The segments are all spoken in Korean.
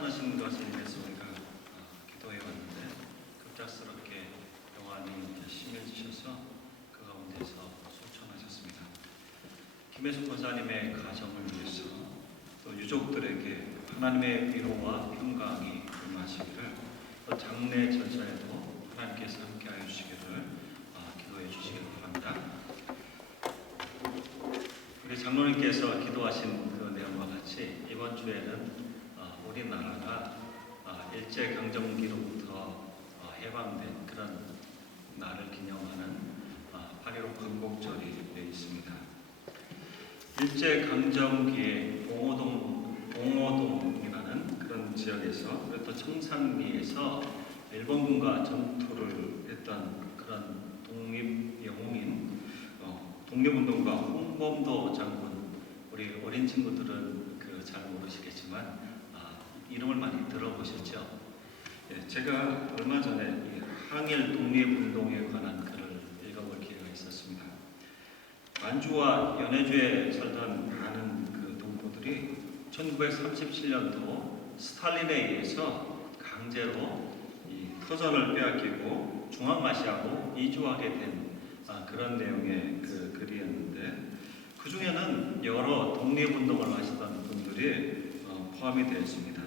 괜찮으신 것에 대해서 우리가 기도해 왔는데 급작스럽게 영안이 심해지셔서 그 가운데서 소천하셨습니다. 김혜숙 권사님의 가정을 위해서 또 유족들에게 하나님의 위로와 평강이 임하시기를, 또 장례 전사에도 하나님께서 함께하여 주시기를 기도해 주시기 바랍니다. 우리 장로님께서 기도하신 그 내용과 같이 이번 주에는 우리나라가 일제강점기로부터 해방된 그런 날을 기념하는 8.15 광복절이 되어 있습니다. 일제강점기에 봉오동이라는 그런 지역에서, 그리고 또 청산리에서 일본군과 전투를 했던 그런 독립영웅인 독립운동가 홍범도 장군, 우리 어린 친구들은 잘 모르시겠지만 이름을 많이 들어보셨죠? 제가 얼마 전에 이 항일 독립운동에 관한 글을 읽어볼 기회가 있었습니다. 만주와 연해주에 살던 많은 그 동포들이 1937년도 스탈린에 의해서 강제로 이 터전을 빼앗기고 중앙아시아로 이주하게 된 그런 내용의 그 글이었는데, 그 중에는 여러 독립운동을 하시던 분들이 포함이 되어 있습니다.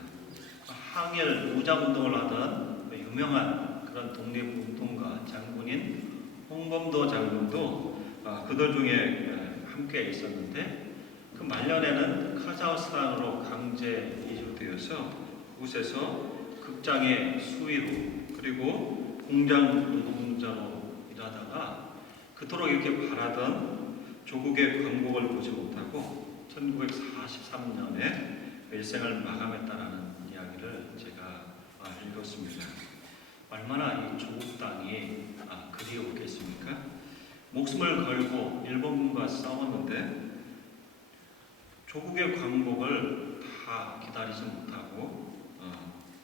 항일 무장운동을 하던 유명한 그런 독립운동가 장군인 홍범도 장군도 그들 중에 함께 있었는데, 그 말년에는 카자흐스탄으로 강제 이주되어서 그곳에서 극장의 수위로 그리고 공장 노동자로 일하다가 그토록 이렇게 바라던 조국의 광복을 보지 못하고 1943년에 일생을 마감했다라는 이야기를 제가 읽었습니다. 얼마나 이 조국 땅이 그리웠겠습니까? 목숨을 걸고 일본군과 싸웠는데 조국의 광복을 다 기다리지 못하고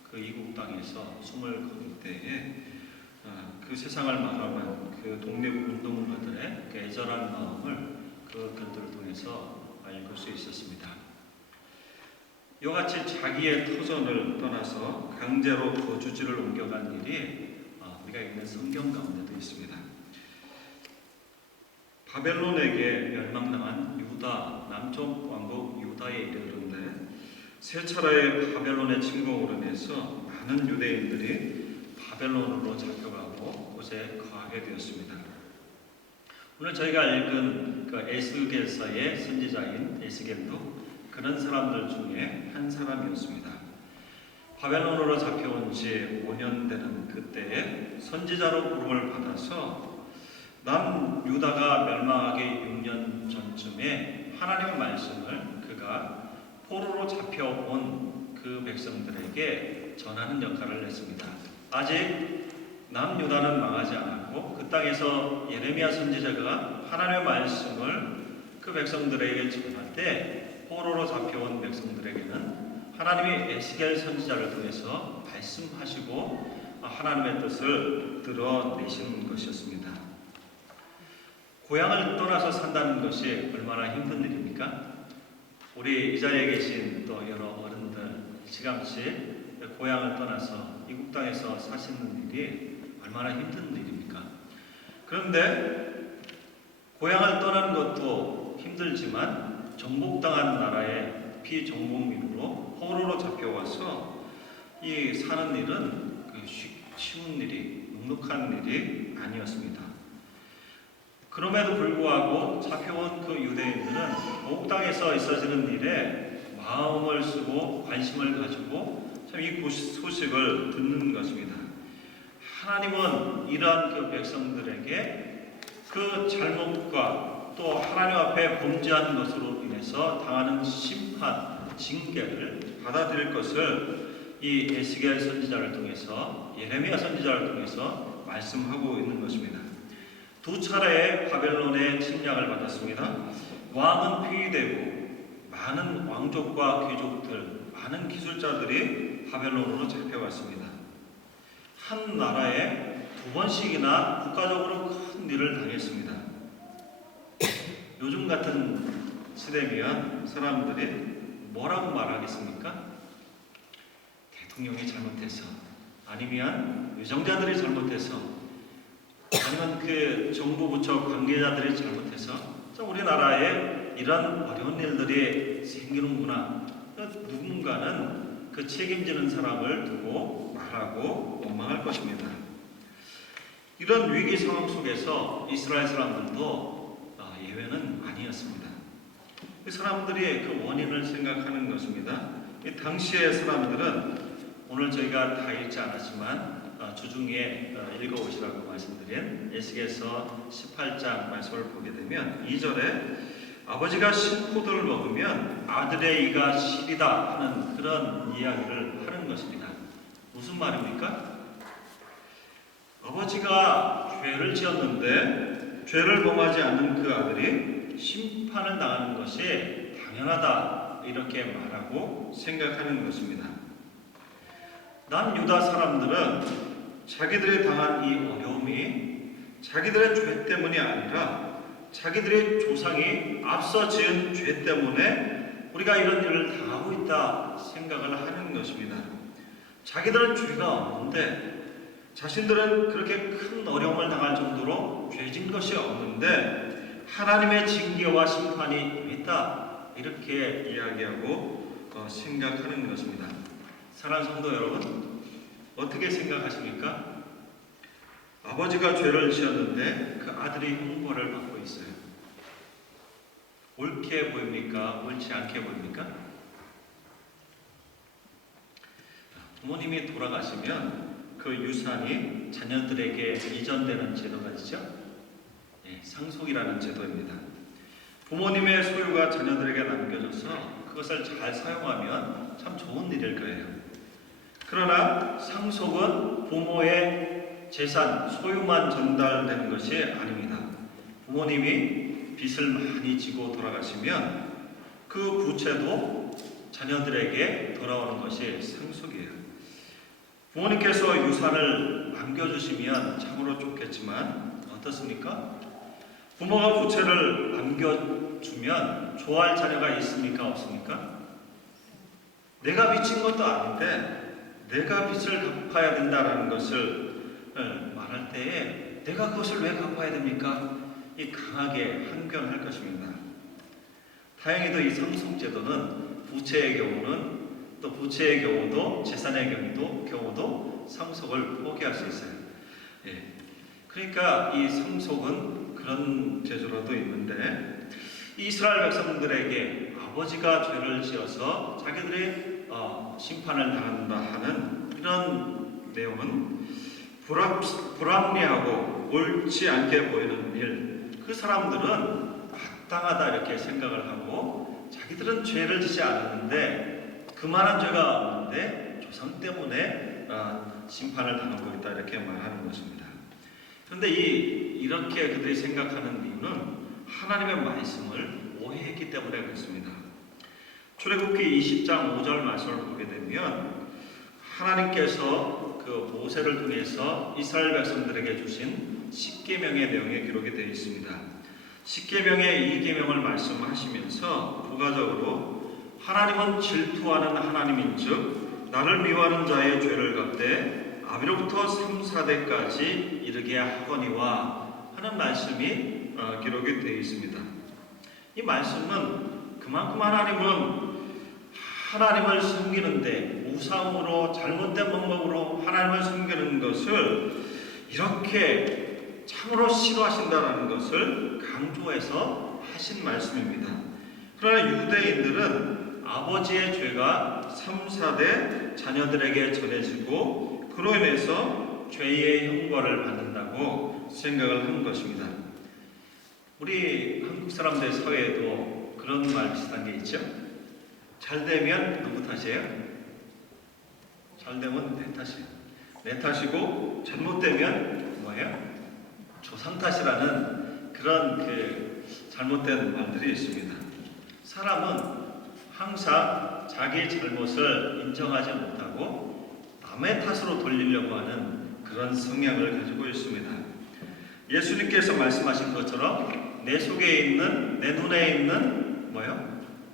그 이국 땅에서 숨을 거둘 때에 그 세상을 마감한 그 독립운동가들의 그 애절한 마음을 그 글들을 통해서 읽을 수 있었습니다. 이와 같이 자기의 터전을 떠나서 강제로 거주지를 옮겨간 일이 우리가 읽는 성경 가운데도 있습니다. 바벨론에게 멸망당한 유다, 남쪽 왕국 유다에 이르는데 세 차례의 바벨론의 침공으로 인해서 많은 유대인들이 바벨론으로 잡혀가고 곳에 거하게 되었습니다. 오늘 저희가 읽은 그 에스겔서의 선지자인 에스겔도 그런 사람들 중에 한 사람이었습니다. 바벨론으로 잡혀온 지 5년 되는 그때에 선지자로 부름을 받아서 남유다가 멸망하기 6년 전쯤에 하나님의 말씀을 그가 포로로 잡혀온 그 백성들에게 전하는 역할을 했습니다. 아직 남유다는 망하지 않았고 그 땅에서 예레미야 선지자가 하나님의 말씀을 그 백성들에게 전할 때 포로로 잡혀온 백성들에게는 하나님이 에스겔 선지자를 통해서 말씀하시고 하나님의 뜻을 드러내시는 것이었습니다. 고향을 떠나서 산다는 것이 얼마나 힘든 일입니까? 우리 이 자리에 계신 또 여러 어른들 시감씨 고향을 떠나서 이국 땅에서 사시는 일이 얼마나 힘든 일입니까? 그런데 고향을 떠나는 것도 힘들지만 정복당한 나라의 피정복민으로 포로로 잡혀와서 이 사는 일은 쉬운 일이, 눅눅한 일이 아니었습니다. 그럼에도 불구하고 잡혀온 그 유대인들은 고국 땅에서 있어지는 일에 마음을 쓰고 관심을 가지고 참 이 소식을 듣는 것입니다. 하나님은 이러한 그 백성들에게 그 잘못과 또 하나님 앞에 범죄한 것으로 인해서 당하는 심판, 징계를 받아들일 것을 이 에스겔 선지자를 통해서, 예레미야 선지자를 통해서 말씀하고 있는 것입니다. 두 차례의 바벨론의 침략을 받았습니다. 왕은 폐위되고 많은 왕족과 귀족들, 많은 기술자들이 바벨론으로 잡혀갔습니다. 한 나라에 두 번씩이나 국가적으로 큰 일을 당했습니다. 요즘 같은 시대면 사람들이 뭐라고 말하겠습니까? 대통령이 잘못해서, 아니면 유정자들이 잘못해서, 아니면 그 정부 부처 관계자들이 잘못해서 우리나라에 이런 어려운 일들이 생기는구나. 누군가는 그 책임지는 사람을 두고 말하고 원망할 것입니다. 이런 위기 상황 속에서 이스라엘 사람들도 예외는 아니었습니다. 그 사람들이 그 원인을 생각하는 것입니다. 이 당시의 사람들은 오늘 저희가 다 읽지 않았지만 주중에 읽어오시라고 말씀드린 에스겔서 18장 말씀을 보게 되면 2절에 아버지가 신포도를 먹으면 아들의 이가 시리다 하는 그런 이야기를 하는 것입니다. 무슨 말입니까? 아버지가 죄를 지었는데 죄를 범하지 않는 그 아들이 심판을 당하는 것이 당연하다, 이렇게 말하고 생각하는 것입니다. 남유다 사람들은 자기들이 당한 이 어려움이 자기들의 죄 때문이 아니라 자기들의 조상이 앞서 지은 죄 때문에 우리가 이런 일을 당하고 있다 생각을 하는 것입니다. 자기들은 죄가 없는데, 자신들은 그렇게 큰 어려움을 당할 정도로 죄진 것이 없는데 하나님의 징계와 심판이 있다, 이렇게 이야기하고 생각하는 것입니다. 사랑하는 성도 여러분, 어떻게 생각하십니까? 아버지가 죄를 지었는데 그 아들이 형벌을 받고 있어요. 옳게 보입니까? 옳지 않게 보입니까? 부모님이 돌아가시면 그 유산이 자녀들에게 이전되는 제도가 있죠? 상속이라는 제도입니다. 부모님의 소유가 자녀들에게 남겨져서 그것을 잘 사용하면 참 좋은 일일 거예요. 그러나 상속은 부모의 재산, 소유만 전달되는 것이 아닙니다. 부모님이 빚을 많이 지고 돌아가시면 그 부채도 자녀들에게 돌아오는 것이 상속이에요. 부모님께서 유산을 남겨주시면 참으로 좋겠지만 어떻습니까? 부모가 부채를 남겨주면 좋아할 자녀가 있습니까? 없습니까? 내가 빚진 것도 아닌데 내가 빚을 갚아야 된다는 것을 말할 때에 내가 그것을 왜 갚아야 됩니까? 이 강하게 항변할 것입니다. 다행히도 이 상속제도는 부채의 경우는 또 부채의 경우도 재산의 경우도 상속을 포기할 수 있어요. 그러니까 이 상속은 그런 제도라도 있는데 이스라엘 백성들에게 아버지가 죄를 지어서 자기들이 심판을 당한다 하는 이런 내용은 불합리하고 옳지 않게 보이는 일, 그 사람들은 마땅하다 이렇게 생각을 하고 자기들은 죄를 짓지 않았는데 그만한 죄가 없는데 조상 때문에 심판을 당하고 있다 이렇게 말하는 것입니다. 그런데 이렇게 그들이 생각하는 이유는 하나님의 말씀을 오해했기 때문에 그렇습니다. 출애굽기 20장 5절 말씀을 보게 되면 하나님께서 그 모세를 통해서 이스라엘 백성들에게 주신 십계명의 내용이 기록이 되어 있습니다. 십계명의 2계명을 말씀하시면서 부가적으로 하나님은 질투하는 하나님인즉 나를 미워하는 자의 죄를 갚되 아비로부터 3, 4대까지 이르게 하거니와 하는 말씀이 기록이 되어 있습니다. 이 말씀은 그만큼 하나님을 섬기는데 우상으로 잘못된 방법으로 하나님을 섬기는 것을 이렇게 참으로 싫어하신다는 것을 강조해서 하신 말씀입니다. 그러나 유대인들은 아버지의 죄가 3, 4대 자녀들에게 전해지고 그로 인해서 죄의 형벌을 받는다고 생각을 한 것입니다. 우리 한국 사람들 사회에도 그런 말 비슷한 게 있죠? 잘 되면 누구 탓이에요? 잘 되면 내 탓이에요. 내 탓이고 잘못되면 뭐예요? 조상 탓이라는 그런 잘못된 말들이 있습니다. 사람은 항상 자기 잘못을 인정하지 못하고 남의 탓으로 돌리려고 하는 그런 성향을 가지고 있습니다. 예수님께서 말씀하신 것처럼 내 속에 있는, 내 눈에 있는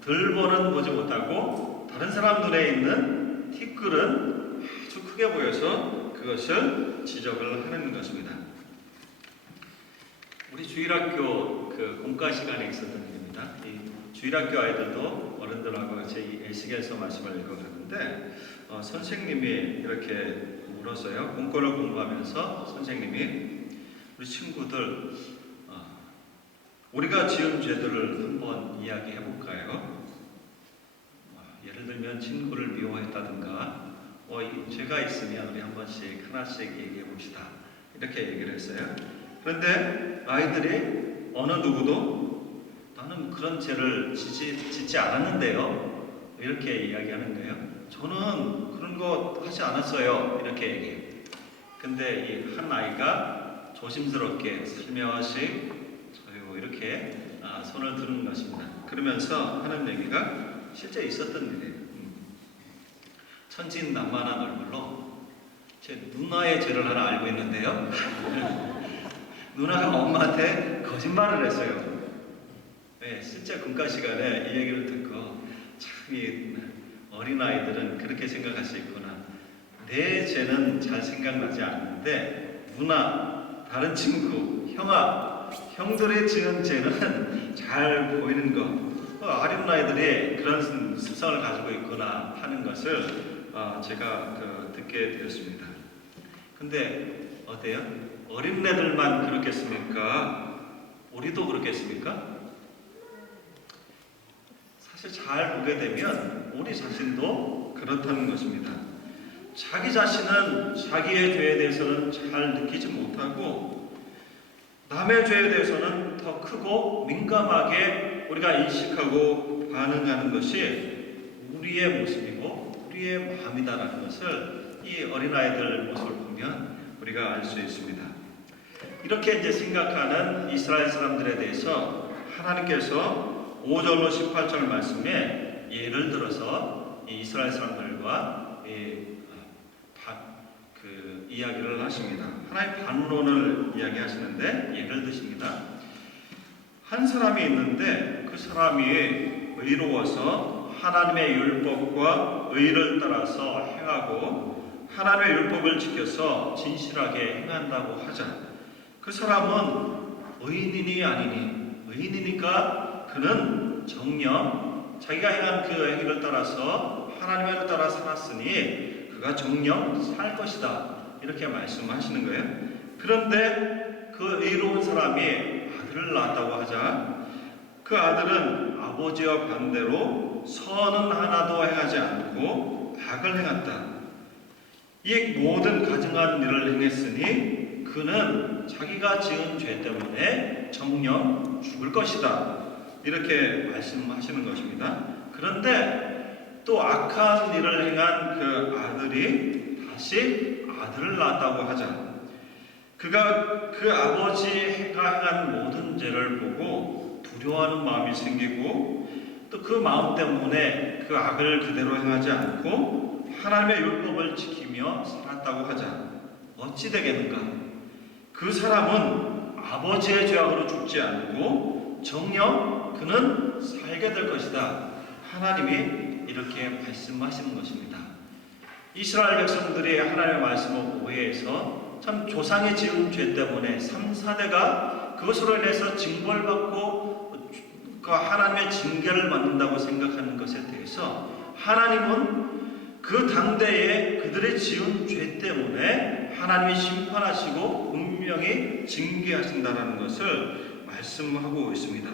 들보는 보지 못하고 다른 사람 눈에 있는 티끌은 크게 보여서 그것을 지적을 하는 것입니다. 우리 주일학교 그 공과 시간에 있었던 일입니다. 이 주일학교 아이들도 어른들하고 같이 에스겔서 말씀을 읽어가는데 선생님이 이렇게 물었어요. 공과를 공부하면서 선생님이 우리 친구들 우리가 지은 죄들을 한번 이야기해 볼까요? 예를 들면 친구를 미워했다든가 죄가 있으면 우리 한 번씩 하나씩 얘기해 봅시다. 이렇게 얘기를 했어요. 그런데 아이들이 어느 누구도 나는 그런 죄를 짓지 않았는데요. 이렇게 이야기하는 거예요. 저는 그런 거 하지 않았어요. 이렇게 얘기해요. 근데 이 한 아이가 조심스럽게 살며시 저요 이렇게 손을 드는 것입니다. 그러면서 하는 얘기가 실제 있었던 일이에요. 천진난만한 얼굴로 제 누나의 죄를 하나 알고 있는데요. 누나가 엄마한테 거짓말을 했어요. 네, 실제 군가 시간에 이 얘기를 듣고 참 이 어린아이들은 그렇게 생각할 수 있구나. 내 죄는 잘 생각나지 않는데 누나, 다른 친구, 형들의 지은 죄는 잘 보이는 거. 어린 아이들이 그런 습성을 가지고 있구나 하는 것을 제가 듣게 되었습니다. 근데 어때요? 어린애들만 그렇겠습니까? 우리도 그렇겠습니까? 사실 잘 보게 되면 우리 자신도 그렇다는 것입니다. 자기 자신은 자기의 죄에 대해서는 잘 느끼지 못하고 남의 죄에 대해서는 더 크고 민감하게 우리가 인식하고 반응하는 것이 우리의 모습이고 우리의 마음이다라는 것을 이 어린아이들 모습을 보면 우리가 알 수 있습니다. 이렇게 이제 생각하는 이스라엘 사람들에 대해서 하나님께서 5절로 18절 말씀에 예를 들어서 이 이스라엘 사람들과 이야기를 하십니다. 하나의 반론을 이야기하시는데 예를 드십니다. 한 사람이 있는데 그 사람이 의로워서 하나님의 율법과 의를 따라서 행하고 하나님의 율법을 지켜서 진실하게 행한다고 하자. 그 사람은 의인이니 아니니? 의인이니까 그는 정녕 자기가 행한 그 행위를 따라서 하나님의 를 따라 살았으니 그가 정녕 살 것이다. 이렇게 말씀하시는 거예요. 그런데 그 의로운 사람이 아들을 낳았다고 하자 그 아들은 아버지와 반대로 선은 하나도 행하지 않고 악을 행했다. 이 모든 가증한 일을 행했으니 그는 자기가 지은 죄 때문에 정녕 죽을 것이다. 이렇게 말씀하시는 것입니다. 그런데 또 악한 일을 행한 그 아들이 다시 아들을 낳았다고 하자 그가 그 아버지가 행한 모든 죄를 보고 두려워하는 마음이 생기고 또 그 마음 때문에 그 악을 그대로 행하지 않고 하나님의 율법을 지키며 살았다고 하자 어찌 되겠는가? 그 사람은 아버지의 죄악으로 죽지 않고 정녕 그는 살게 될 것이다. 하나님이 이렇게 말씀하시는 것입니다. 이스라엘 백성들이 하나님의 말씀을 오해해서 참 조상의 지은 죄 때문에 3, 4대가 그것으로 인해서 징벌받고 그 하나님의 징계를 받는다고 생각하는 것에 대해서 하나님은 그 당대에 그들의 지은 죄 때문에 하나님이 심판하시고 분명히 징계하신다는 것을 말씀하고 있습니다.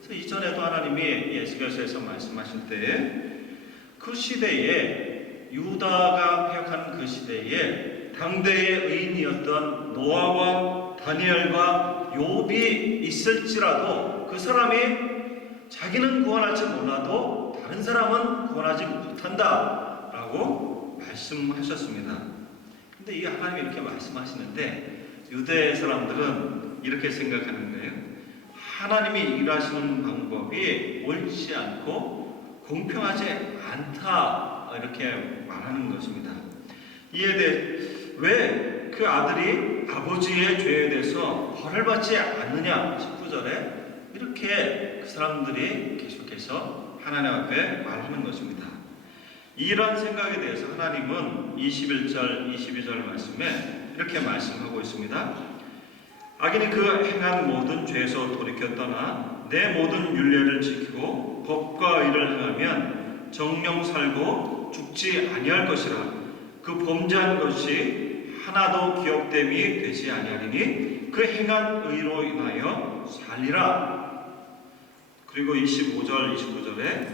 그래서 이전에도 하나님이 에스겔서에서 말씀하신 때에 그 시대에 유다가 패역한 그 시대에 당대의 의인이었던 노아와 다니엘과 욥이 있을지라도 그 사람이 자기는 구원할지 몰라도 다른 사람은 구원하지 못한다 라고 말씀하셨습니다. 근데 이 하나님이 이렇게 말씀하시는데 유대 사람들은 이렇게 생각하는 거예요. 하나님이 일하시는 방법이 옳지 않고 공평하지 않다 이렇게 말하는 것입니다. 이에 대해 왜 그 아들이 아버지의 죄에 대해서 벌을 받지 않느냐 19절에 이렇게 그 사람들이 계속해서 하나님 앞에 말하는 것입니다. 이런 생각에 대해서 하나님은 21절, 22절 말씀에 이렇게 말씀하고 있습니다. 악인이 그 행한 모든 죄에서 돌이켜 떠나 내 모든 율례를 지키고 법과 의를 행하면 정령 살고 죽지 아니할 것이라. 그 범죄한 것이 하나도 기억됨이 되지 아니하리니 그 행한 의로 인하여 살리라. 그리고 25절, 29절에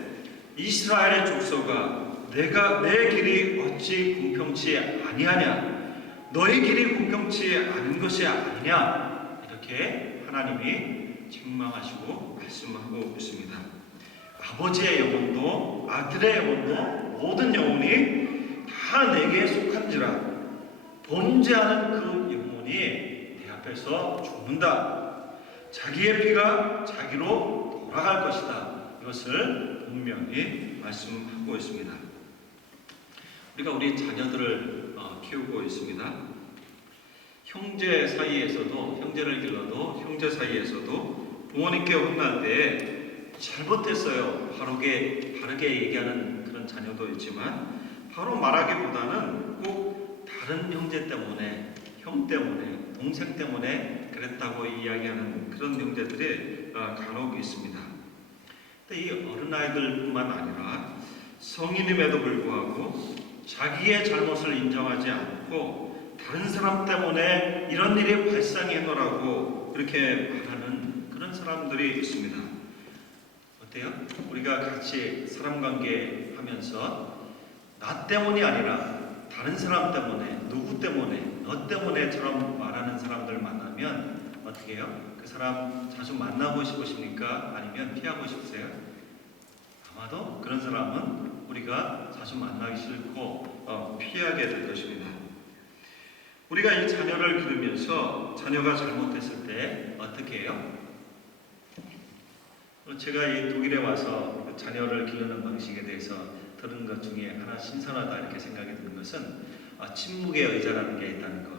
이스라엘의 족속아 내가 내 길이 어찌 공평치 아니하냐 너희 길이 공평치 않은 것이 아니냐 이렇게 하나님이 책망하시고 말씀하고 있습니다. 아버지의 영혼도 아들의 영혼도 모든 영혼이 다 내게 속한지라 범죄하는 그 영혼이 내 앞에서 죽는다. 자기의 피가 자기로 돌아갈 것이다. 이것을 분명히 말씀하고 있습니다. 우리가 우리 자녀들을 키우고 있습니다. 형제 사이에서도 형제를 길러도 형제 사이에서도 부모님께 혼날 때 잘못했어요. 바르게 얘기하는 그런 자녀도 있지만 바로 말하기보다는 꼭 다른 형제 때문에 형 때문에 동생 때문에 그랬다고 이야기하는 그런 형제들이 간혹 있습니다. 근데 이 어린아이들뿐만 아니라 성인임에도 불구하고 자기의 잘못을 인정하지 않고 다른 사람 때문에 이런 일이 발생해노라고 이렇게 말하는 그런 사람들이 있습니다. 어때요? 우리가 같이 사람 관계 하면서 나 때문이 아니라 다른 사람 때문에 누구 때문에 너 때문에처럼 말하는 사람들 만나면 어떻게 해요? 그 사람 자주 만나고 싶으십니까? 아니면 피하고 싶으세요? 아마도 그런 사람은 우리가 자주 만나기 싫고 피하게 될 것입니다. 우리가 이 자녀를 기르면서 자녀가 잘못했을 때 어떻게 해요? 제가 이 독일에 와서 자녀를 기르는 방식에 대해서 들은 것 중에 하나 신선하다 이렇게 생각이 드는 것은 침묵의 의자라는 게 있다는 것.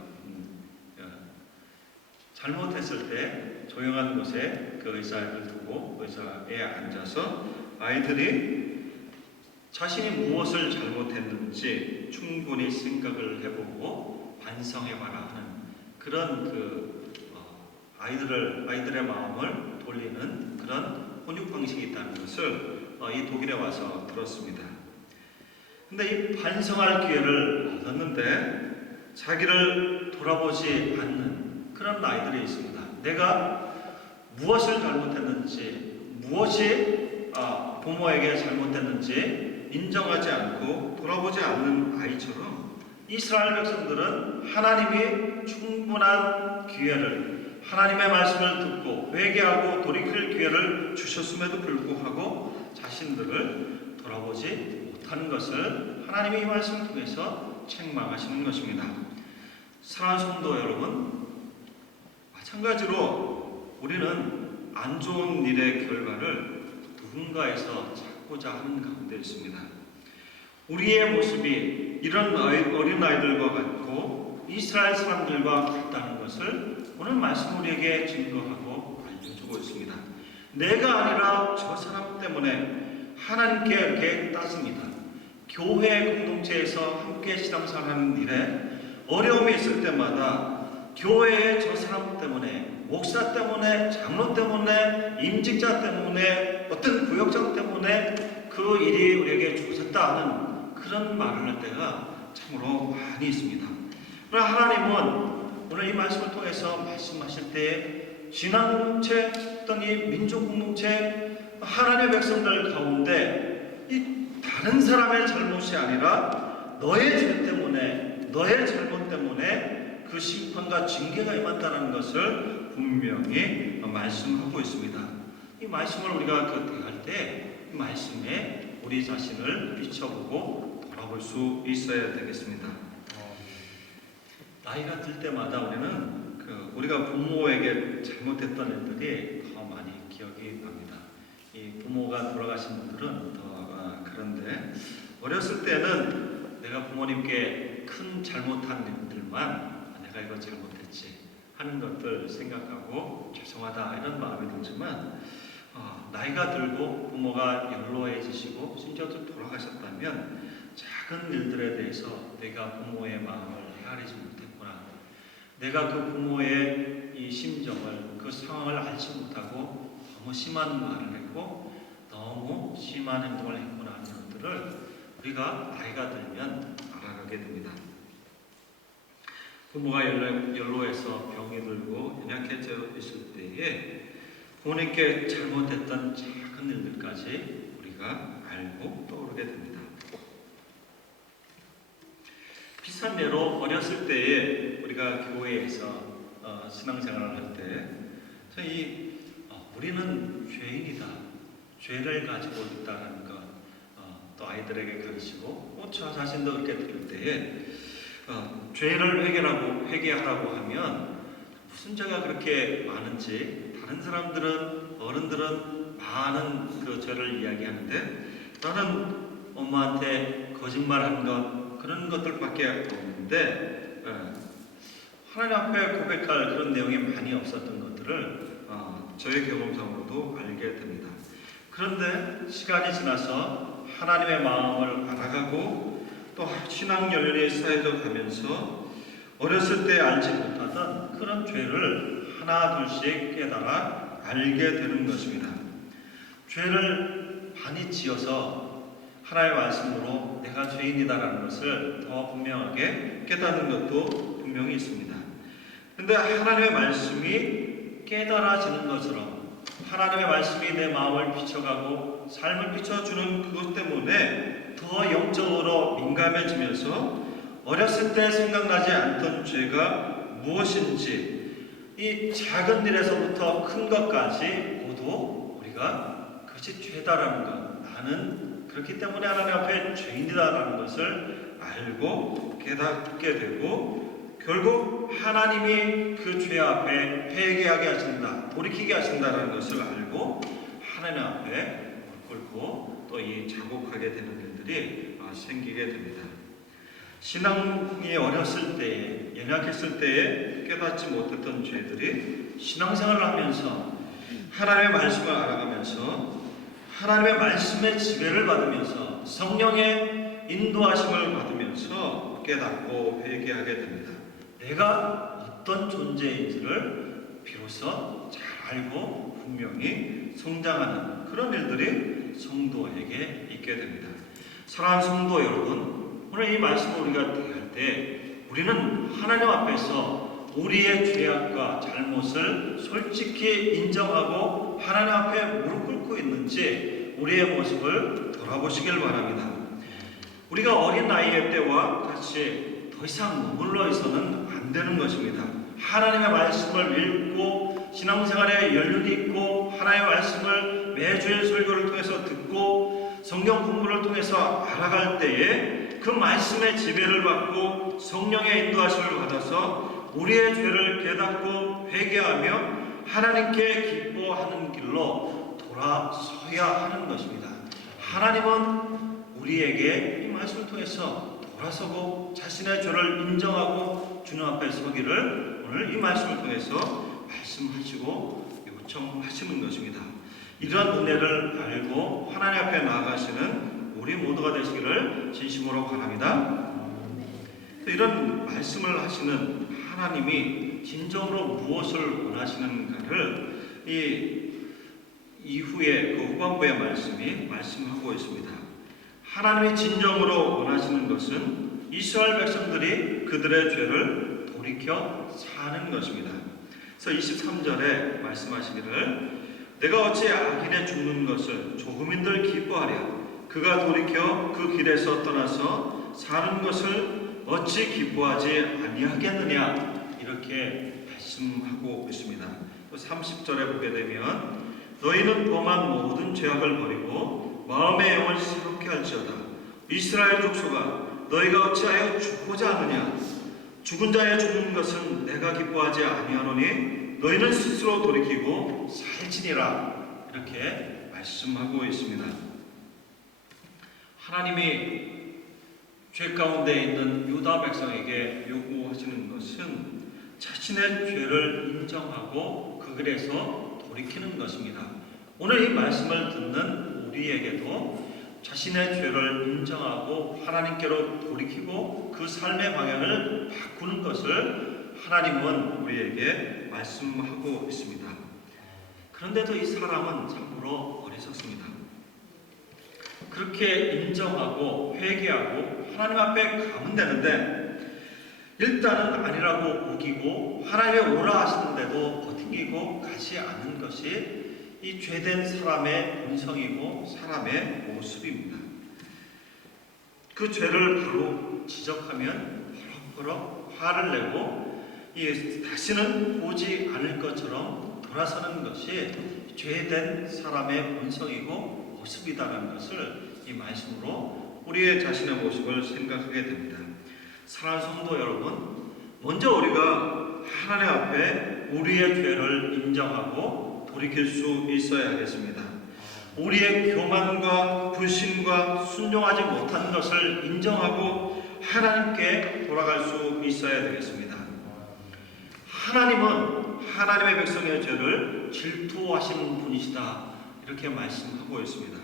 잘못했을 때 조용한 곳에 그 의자를 두고 의자에 앉아서 아이들이 자신이 무엇을 잘못했는지 충분히 생각을 해보고 반성해봐라 하는 그런 아이들의 마음을 돌리는 그런 훈육 방식이 있다는 것을 이 독일에 와서 들었습니다. 근데 이 반성할 기회를 얻었는데 자기를 돌아보지 않는 그런 아이들이 있습니다. 내가 무엇을 잘못했는지, 무엇이 부모에게 잘못했는지 인정하지 않고 돌아보지 않는 아이처럼 이스라엘 백성들은 하나님이 충분한 기회를, 하나님의 말씀을 듣고 회개하고 돌이킬 기회를 주셨음에도 불구하고 자신들을 돌아보지 못하는 것을 하나님의 이 말씀을 통해서 책망하시는 것입니다. 사랑하는 성도 여러분, 마찬가지로 우리는 안 좋은 일의 결과를 누군가에서 찾고자 하는 가운데 있습니다. 우리의 모습이 이런 어린아이들과 같고 이스라엘 사람들과 같다는 것을 오늘 말씀 우리에게 증거하고 알려주고 있습니다. 내가 아니라 저 사람 때문에 하나님께 이렇게 따집니다. 교회 공동체에서 함께 신앙생활하는 일에 어려움이 있을 때마다 교회의 저 사람 때문에, 목사 때문에, 장로 때문에, 임직자 때문에, 어떤 구역장 때문에 그 일이 우리에게 주어졌다 하는 그런 말을 할 때가 참으로 많이 있습니다. 그러나 하나님은 오늘 이 말씀을 통해서 말씀하실 때 신앙공동체, 어떤 이 민족 공동체, 하나님의 백성들 가운데 이 다른 사람의 잘못이 아니라 너의 죄 때문에, 너의 잘못 때문에 그 심판과 징계가 임한다는 것을 분명히 말씀하고 있습니다. 이 말씀을 우리가 대할 때 이 말씀에 우리 자신을 비춰보고 돌아볼 수 있어야 되겠습니다. 나이가 들 때마다 우리는 우리가 부모에게 잘못했던 일들이 더 많이 기억이 납니다. 이 부모가 돌아가신 분들은 더 그런데 어렸을 때는 내가 부모님께 큰 잘못한 일들만 내가 이거 잘못했지 하는 것들 생각하고 죄송하다 이런 마음이 들지만 나이가 들고 부모가 연로해지시고 심지어 좀 돌아가셨다면 작은 일들에 대해서 내가 부모의 마음을 헤아리지 못했구나. 내가 그 부모의 이 심정을, 그 상황을 알지 못하고 너무 심한 말을 했고 너무 심한 행동을 했구나 하는 것들을 우리가 나이가 들면 알아가게 됩니다. 부모가 연로해서 병이 들고 연약해져 있을 때에 부모님께 잘못했던 작은 일들까지 우리가 알고 떠오르게 됩니다. 비슷한 예로 어렸을 때에 우리가 교회에서 신앙생활을 할 때 우리는 죄인이다, 죄를 가지고 있다는 것 또 아이들에게 가르치고 저 자신도 그렇게 들을 때에 죄를 회개하라고 하면 무슨 죄가 그렇게 많은지 다른 사람들은, 어른들은 많은 그 죄를 이야기하는데 나는 엄마한테 거짓말한 것, 그런 것들밖에 없는데 하나님 앞에 고백할 그런 내용이 많이 없었던 것들을 저의 경험상으로도 알게 됩니다. 그런데 시간이 지나서 하나님의 마음을 알아가고 또 신앙 연륜이 쌓여져 가면서 어렸을 때 알지 못하던 그런 죄를 하나 둘씩 깨달아 알게 되는 것입니다. 죄를 많이 지어서 하나님의 말씀으로 내가 죄인이다라는 것을 더 분명하게 깨닫는 것도 분명히 있습니다. 그런데 하나님의 말씀이 깨달아지는 것처럼 하나님의 말씀이 내 마음을 비춰가고 삶을 비춰주는 그것 때문에 더 영적으로 민감해지면서 어렸을 때 생각나지 않던 죄가 무엇인지 이 작은 일에서부터 큰 것까지 모두 우리가 그것이 죄다라는 것, 나는 그렇기 때문에 하나님 앞에 죄인이다라는 것을 알고 깨닫게 되고 결국 하나님이 그 죄 앞에 회개하게 하신다, 돌이키게 하신다라는 것을 알고 하나님 앞에 무릎 꿇고 또 이 자복하게 되는 일들이 생기게 됩니다. 신앙이 어렸을 때에, 연약했을 때에 깨닫지 못했던 죄들이 신앙생활을 하면서 하나님의 말씀을 알아가면서 하나님의 말씀의 지배를 받으면서 성령의 인도하심을 받으면서 깨닫고 회개하게 됩니다. 내가 어떤 존재인지를 비로소 잘 알고 분명히 성장하는 그런 일들이 성도에게 있게 됩니다. 사랑하는 성도 여러분, 오늘 이 말씀을 우리가 대할 때 우리는 하나님 앞에서 우리의 죄악과 잘못을 솔직히 인정하고 하나님 앞에 무릎 꿇고 있는지 우리의 모습을 돌아보시길 바랍니다. 우리가 어린 나이의 때와 같이 더 이상 머물러 있어는 안 되는 것입니다. 하나님의 말씀을 읽고 신앙생활에 연륜이 있고 하나님의 말씀을 매주일 설교를 통해서 듣고 성경 공부를 통해서 알아갈 때에 그 말씀의 지배를 받고 성령의 인도하심을 받아서 우리의 죄를 깨닫고 회개하며 하나님께 기뻐하는 길로 돌아서야 하는 것입니다. 하나님은 우리에게 이 말씀을 통해서 돌아서고 자신의 죄를 인정하고 주님 앞에 서기를 오늘 이 말씀을 통해서 말씀하시고 요청하시는 것입니다. 이러한 은혜를 알고 하나님 앞에 나아가시는 우리 모두가 되시기를 진심으로 바랍니다. 이런 말씀을 하시는 하나님이 진정으로 무엇을 원하시는가를 이 이후에 그 후반부의 말씀이 말씀하고 있습니다. 하나님이 진정으로 원하시는 것은 이스라엘 백성들이 그들의 죄를 돌이켜 사는 것입니다. 그래서 23절에 말씀하시기를 내가 어찌 악인에 죽는 것을 조금인들 기뻐하랴. 그가 돌이켜 그 길에서 떠나서 사는 것을 어찌 기뻐하지 아니하겠느냐. 이렇게 말씀하고 있습니다. 또 30절에 보게 되면 너희는 범한 모든 죄악을 버리고 마음의 영을 새롭게 할지어다. 이스라엘 족속아 너희가 어찌하여 죽고자 하느냐. 죽은 자의 죽는 것은 내가 기뻐하지 아니하노니 너희는 스스로 돌이키고 살지니라. 이렇게 말씀하고 있습니다. 하나님이 죄 가운데 있는 유다 백성에게 요구하시는 것은 자신의 죄를 인정하고 그 길에서 돌이키는 것입니다. 오늘 이 말씀을 듣는 우리에게도 자신의 죄를 인정하고 하나님께로 돌이키고 그 삶의 방향을 바꾸는 것을 하나님은 우리에게 말씀하고 있습니다. 그런데도 이 사람은 참으로 어리석습니다. 그렇게 인정하고 회개하고 하나님 앞에 가면 되는데 일단은 아니라고 우기고 하나님의 오라 하시는데도 버티고 가지 않는 것이 이 죄된 사람의 본성이고 사람의 모습입니다. 그 죄를 바로 지적하면 버럭버럭 화를 내고 다시는 오지 않을 것처럼 돌아서는 것이 죄된 사람의 본성이고 모습이다라는 것을 이 말씀으로 우리의 자신의 모습을 생각하게 됩니다. 사랑하는 성도 여러분, 먼저 우리가 하나님 앞에 우리의 죄를 인정하고 돌이킬 수 있어야 하겠습니다. 우리의 교만과 불신과 순종하지 못한 것을 인정하고 하나님께 돌아갈 수 있어야 되겠습니다. 하나님은 하나님의 백성의 죄를 질투하시는 분이시다, 이렇게 말씀하고 있습니다.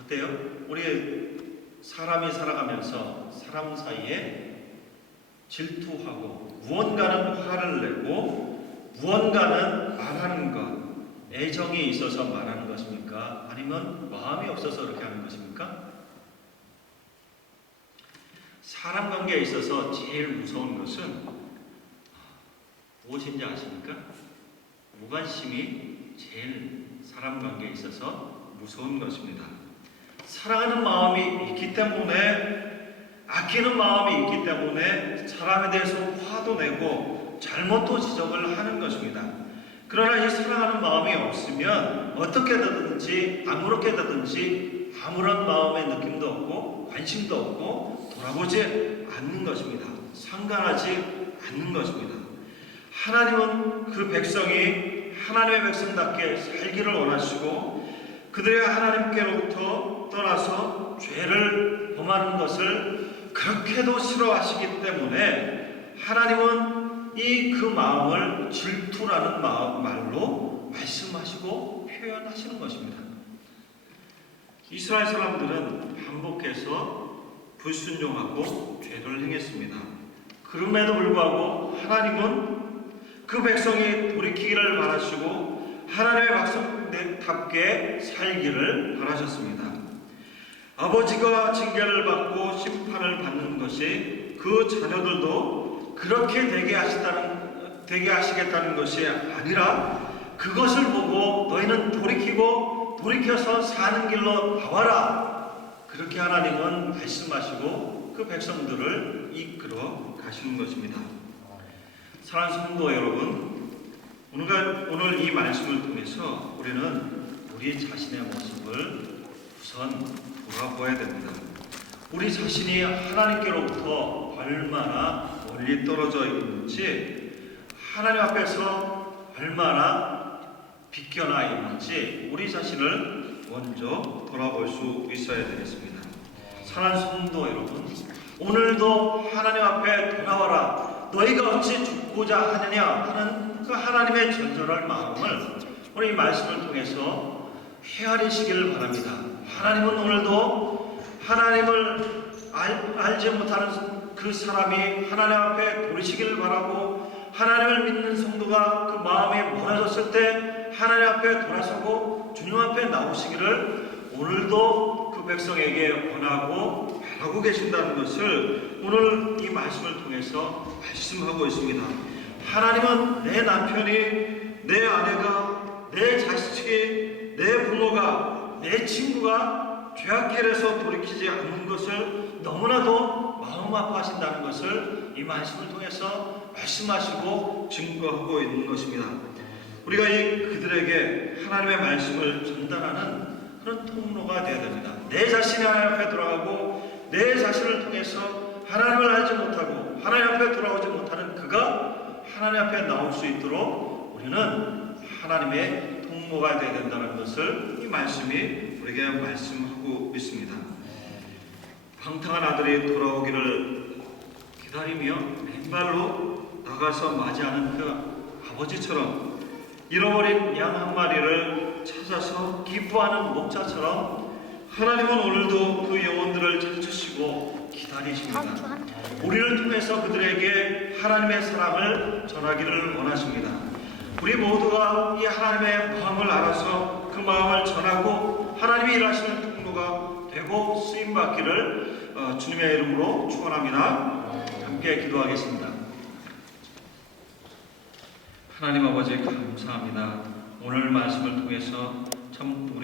어때요? 우리 사람이 살아가면서 사람 사이에 질투하고 무언가는 화를 내고 무언가는 말하는 것, 애정이 있어서 말하는 것입니까? 아니면 마음이 없어서 그렇게 하는 것입니까? 사람 관계에 있어서 제일 무서운 것은 무엇인지 아십니까? 무관심이 제일 사람 관계에 있어서 무서운 것입니다. 사랑하는 마음이 있기 때문에, 아끼는 마음이 있기 때문에 사람에 대해서 화도 내고 잘못도 지적을 하는 것입니다. 그러나 이 사랑하는 마음이 없으면 어떻게 되든지 아무렇게 되든지 아무런 마음의 느낌도 없고 관심도 없고 돌아보지 않는 것입니다. 상관하지 않는 것입니다. 하나님은 그 백성이 하나님의 백성답게 살기를 원하시고 그들의 하나님께로부터 떠나서 죄를 범하는 것을 그렇게도 싫어하시기 때문에 하나님은 그 마음을 질투라는 말로 말씀하시고 표현하시는 것입니다. 이스라엘 사람들은 반복해서 불순종하고 죄를 행했습니다. 그럼에도 불구하고 하나님은 그 백성이 돌이키기를 바라시고 하나님의 백성답게 살기를 바라셨습니다. 아버지가 징계를 받고 심판을 받는 것이 그 자녀들도 그렇게 되게 하시겠다는 것이 아니라 그것을 보고 너희는 돌이켜서 사는 길로 나와라, 그렇게 하나님은 말씀하시고 그 백성들을 이끌어 가시는 것입니다. 사랑하는 성도 여러분, 오늘 이 말씀을 통해서 우리는 우리 자신의 모습을 우선 돌아보아야 됩니다. 우리 자신이 하나님께로부터 얼마나 멀리 떨어져 있는지, 하나님 앞에서 얼마나 비껴나 있는지 우리 자신을 먼저 돌아볼 수 있어야 되겠습니다. 사랑하는 성도 여러분, 오늘도 하나님 앞에 돌아와라, 너희가 어찌 죽고자 하느냐 하는 그 하나님의 절절한 마음을 우리 이 말씀을 통해서 헤아리시기를 바랍니다. 하나님은 오늘도 하나님을 알지 못하는 그 사람이 하나님 앞에 돌이시기를 바라고, 하나님을 믿는 성도가 그 마음이 멀어졌을 때 하나님 앞에 돌아서고 주님 앞에 나오시기를 오늘도 그 백성에게 원하고 바라고 계신다는 것을 오늘 이 말씀을 통해서 말씀하고 있습니다. 하나님은 내 남편이, 내 아내가, 내 자식이, 내 부모가, 내 친구가 죄악길에서 돌이키지 않는 것을 너무나도 마음 아파하신다는 것을 이 말씀을 통해서 말씀하시고 증거하고 있는 것입니다. 우리가 그들에게 하나님의 말씀을 전달하는 그런 통로가 되어야 됩니다. 내 자신이 하나님 앞에 돌아가고 내 자신을 통해서 하나님을 알지 못하고 하나님 앞에 돌아오지 못하는 그가 하나님 앞에 나올 수 있도록 우리는 하나님의 통로가 되어야 된다는 것을 이 말씀이 우리에게 말씀하고 있습니다. 방탕한 아들이 돌아오기를 기다리며 맨발로 나가서 맞이하는 그 아버지처럼, 잃어버린 양 한 마리를 찾아서 기뻐하는 목자처럼 하나님은 오늘도 그 영혼들을 찾으시고 기다리십니다. 우리를 통해서 그들에게 하나님의 사랑을 전하기를 원하십니다. 우리 모두가 이 하나님의 마음을 알아서 그 마음을 전하고 하나님이 일하시는 통로가 되고 쓰임받기를 주님의 이름으로 축원합니다. 함께 기도하겠습니다. 하나님 아버지 감사합니다. 오늘 말씀을 통해서 참 우리가